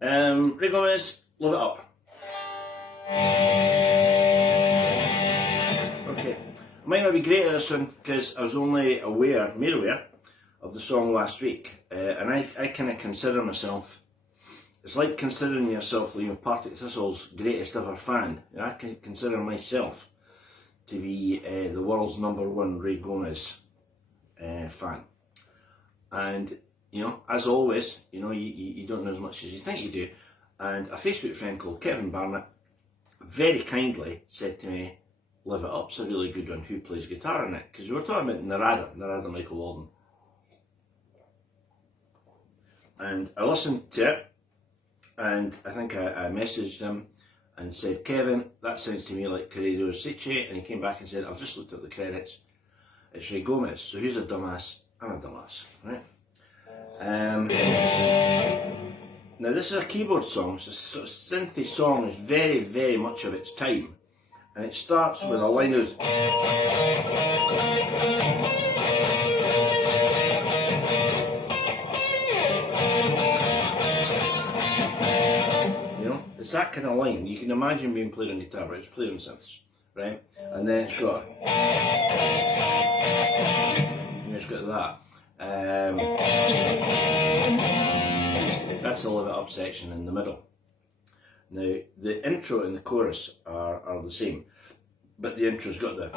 Ray Gomez, Live It Up. Okay, I might not be great at this one because I was only made aware of the song last week, and I kind of consider myself, it's like considering yourself, you know, Partick Thistle's greatest ever fan. I can consider myself to be the world's #1 Ray Gomez fan. And, you know, as always, you know, you don't know as much as you think you do. And a Facebook friend called Kevin Barnett very kindly said to me, Live It Up's a really good one, who plays guitar in it? Because we were talking about Narada Michael Walden. And I listened to it, and I think I messaged him and said, Kevin, that sounds to me like Corriere Sicce, and he came back and said, I've just looked at the credits, it's Ray Gomez, so who's a dumbass? I'm a dumbass, right? Now this is a keyboard song, it's a sort of synthy song, it's very, very much of its time, and it starts with a line of it's that kind of line. You can imagine being played on guitar, but it's played on synths, right? And then it's got, that. That's the Live It Up section in the middle. Now, the intro and the chorus are the same, but the intro's got the.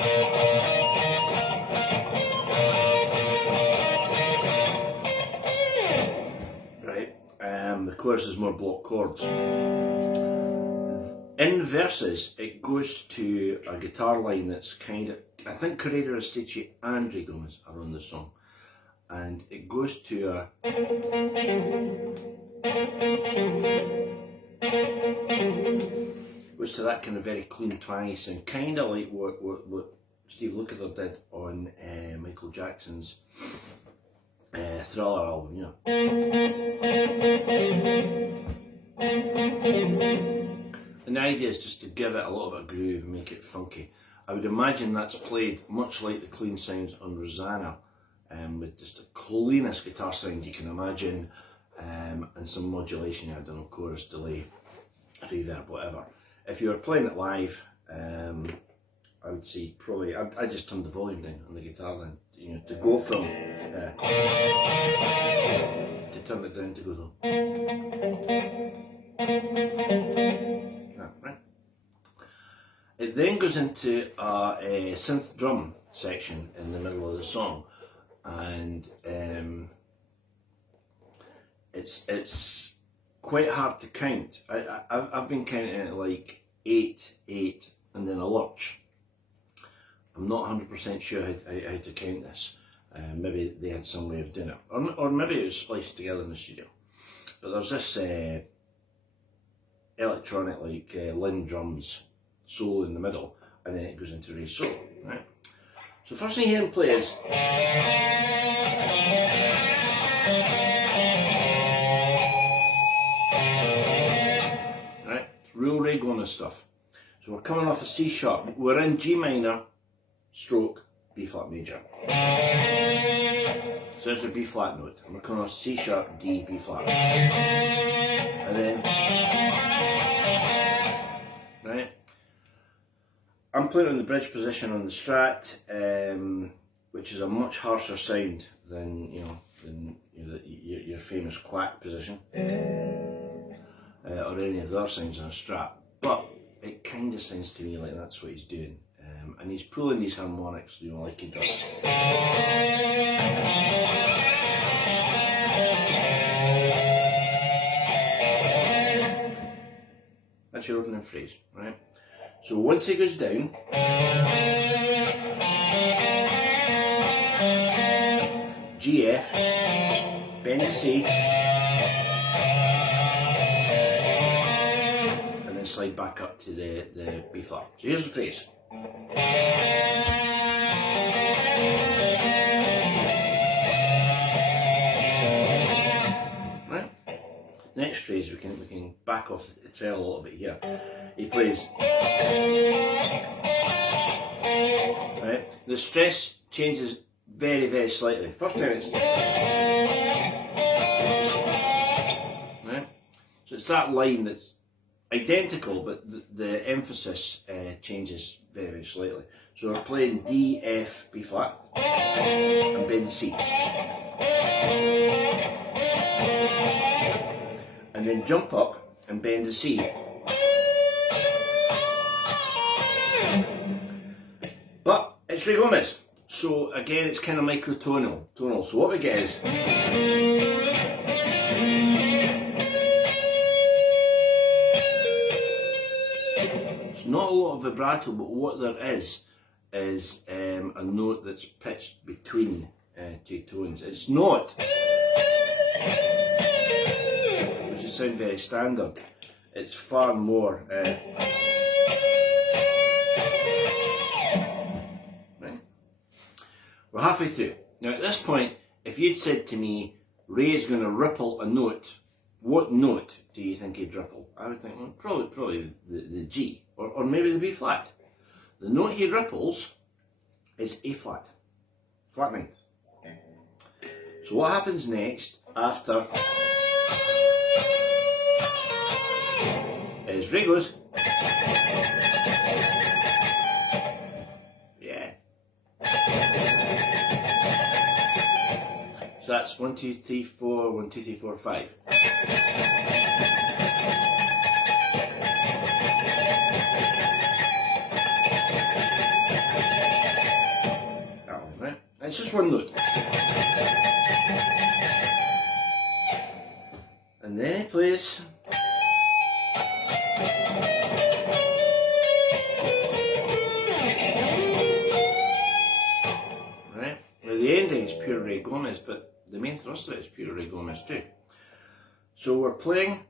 Right? The chorus is more block chords. In verses, it goes to a guitar line that's kind of, I think Corriere Sicce and Ray Gomez are on the song, and it goes to a, that kind of very clean twangy sound, kind of like what Steve Lukather did on Michael Jackson's Thriller album, you know. And the idea is just to give it a little bit of groove and make it funky. I would imagine that's played much like the clean sounds on Rosanna, with just the cleanest guitar sound you can imagine, and some modulation, I don't know, chorus, delay, reverb, whatever. If you were playing it live, I would say probably, I just turned the volume down on the guitar then, you know, to go from, to turn it down to go though. Right. It then goes into a synth drum section in the middle of the song, and it's quite hard to count. I've been counting it like 8, 8, and then a lurch. I'm not 100% sure how to count this. Maybe they had some way of doing it, or maybe it was spliced together in the studio. But there's this electronic, like Lynn drums solo in the middle, and then it goes into Ray's solo, right? So first thing you hear him play is, right? It's real Ray Gomez stuff. So we're coming off a C sharp. We're in G minor, stroke, B flat major. So there's a B flat note, and we're coming off C sharp, D, B flat, and then. Right, I'm playing on the bridge position on the Strat, which is a much harsher sound than your famous quack position, or any of the other sounds on a Strat. But it kind of sounds to me like that's what he's doing, and he's pulling these harmonics, you know, like he does. That's your opening phrase, right? So once it goes down, G, F, bend to C, and then slide back up to the B flat. So here's the phrase. Next phrase, we can back off the trail a little bit here. He plays, right? The stress changes very, very slightly. First time it's, right? So it's that line that's identical, but the emphasis changes very, very slightly. So we're playing D, F, B flat, and bend the C. And then jump up and bend the C. But it's Ray Gomez, so again it's kind of microtonal. So what we get is it's not a lot of vibrato, but what there is a note that's pitched between two tones. It's not, which is sound very standard. It's far more. Right. We're halfway through. Now at this point, if you'd said to me, Ray's going to ripple a note, what note do you think he'd ripple? I would think, well, probably the G, or maybe the B flat. The note he ripples is A flat, flat ninth. So what happens next after is Ray goes, yeah. So that's 1, 2, 3, 4, 1, 2, 3, 4, 5. Right? It's just one note. And then he plays. Right? Now the ending is pure Ray Gomez, but the main thrust of it is pure Ray Gomez too. So we're playing.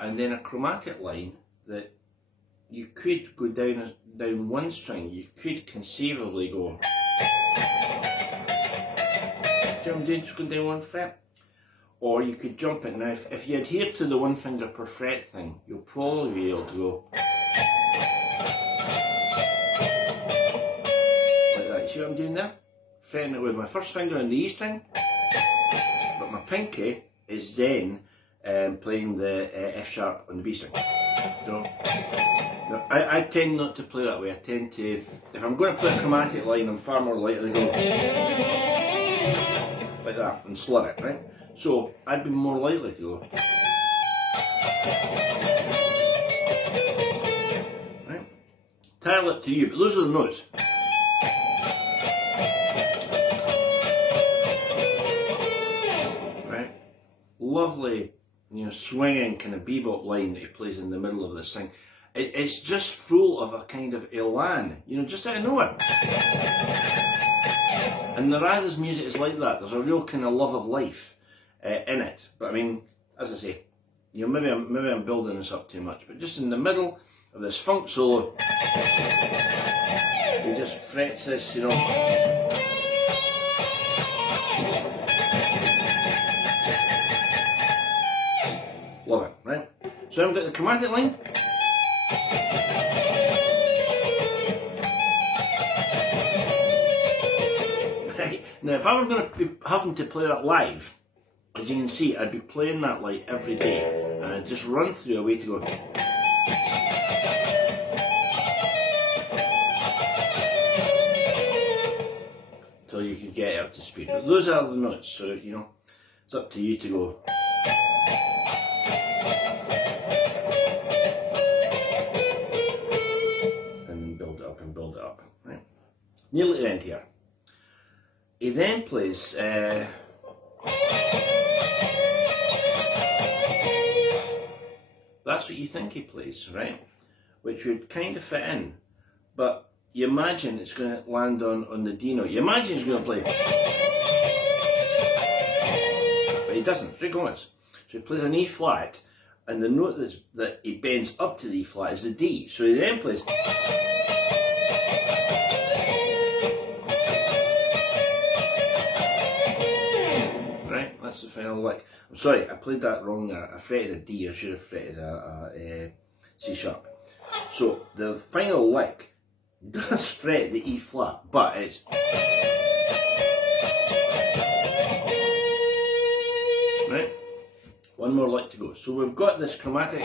And then a chromatic line that you could go down one string. You could conceivably go. See what I'm doing? Just going down one fret. Or you could jump it. Now, if you adhere to the one finger per fret thing, you'll probably be able to go like that. See what I'm doing there? Fretting it with my first finger on the E string, but my pinky is then playing the F sharp on the B string. So, no, I tend not to play that way. I tend to, if I'm going to play a chromatic line, I'm far more likely to go like that and slur it, right? So I'd be more likely to go. Right? Entirely up to you, but those are the notes. Right? Lovely, swinging kind of bebop line that he plays in the middle of this thing. It's just full of a kind of elan, just out of nowhere. And Narada's music is like that. There's a real kind of love of life in it. But I mean, as I say, maybe I'm building this up too much. But just in the middle of this funk solo, he just frets this, Love it, right? So I've got the chromatic line. Right. Now, if I were going to be having to play that live, as you can see, I'd be playing that like every day, and I'd just run through a way to go. Till you can get it up to speed. But those are the notes, so it's up to you to go. And build it up, right? Nearly at the end here. He then plays that's what you think he plays, right? Which would kind of fit in, but you imagine it's going to land on the D note. You imagine he's going to play, but he doesn't. Ray Gomez. So he plays an E flat, and the note that he bends up to the E flat is the D. So he then plays. Right, that's the final lick. I'm sorry, I played that wrong there. I fretted a D. I should have fretted a C sharp. So the final lick does fret the E flat, but it's. go. So we've got this chromatic.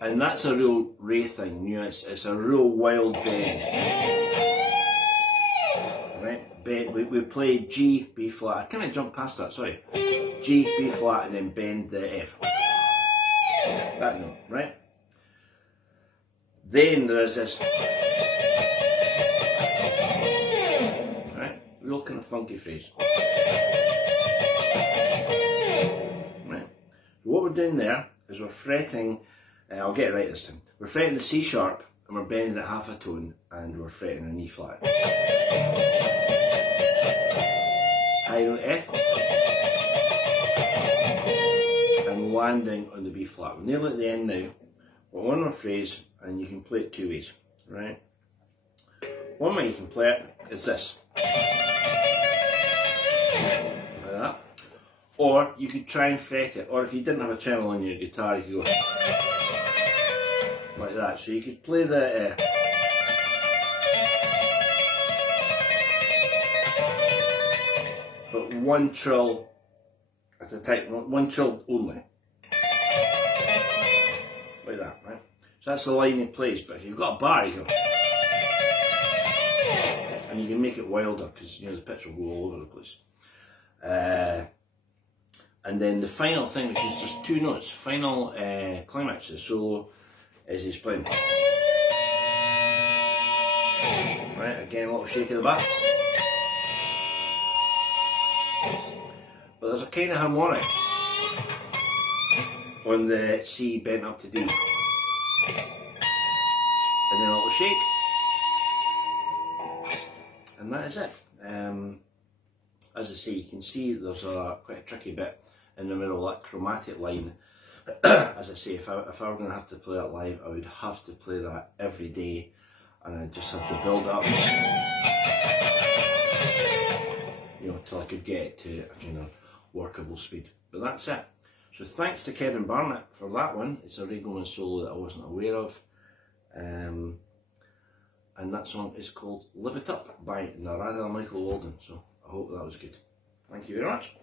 And that's a real Ray thing, you know, it's a real wild bend. Right, bend, we play G, B flat, I kind of jumped past that, sorry. G, B flat, and then bend the F. That note, right? Then there is this. Right, real kind of funky phrase. Right, so what we're doing there is we're fretting. I'll get it right this time. We're fretting the C sharp and we're bending it half a tone and we're fretting an E flat. High note F and landing on the B flat. We're nearly at the end now. But one more phrase and you can play it two ways, right? One way you can play it is this. Like that. Or you could try and fret it, or if you didn't have a tremolo on your guitar, you could go like that. So you could play the but one trill at a time, one trill only. Like that, right? So that's the line he plays, but if you've got a bar, you go and you can make it wilder because, you know, the pitch will go all over the place. And then the final thing, which is just two notes, final climax of the solo, is he's playing. Right, again a little shake of the back. But there's a kind of harmonic on the C bent up to D. And then a little shake. And that is it. As I say, you can see there's quite a tricky bit in the middle, that chromatic line. As I say, if I were going to have to play that live, I would have to play that every day, and I'd just have to build up, you know, till I could get it to a kind of workable speed. But that's it. So thanks to Kevin Barnett for that one. It's a Ray Goldman solo that I wasn't aware of. And that song is called Live It Up by Narada and Michael Walden. So I hope that was good. Thank you very much.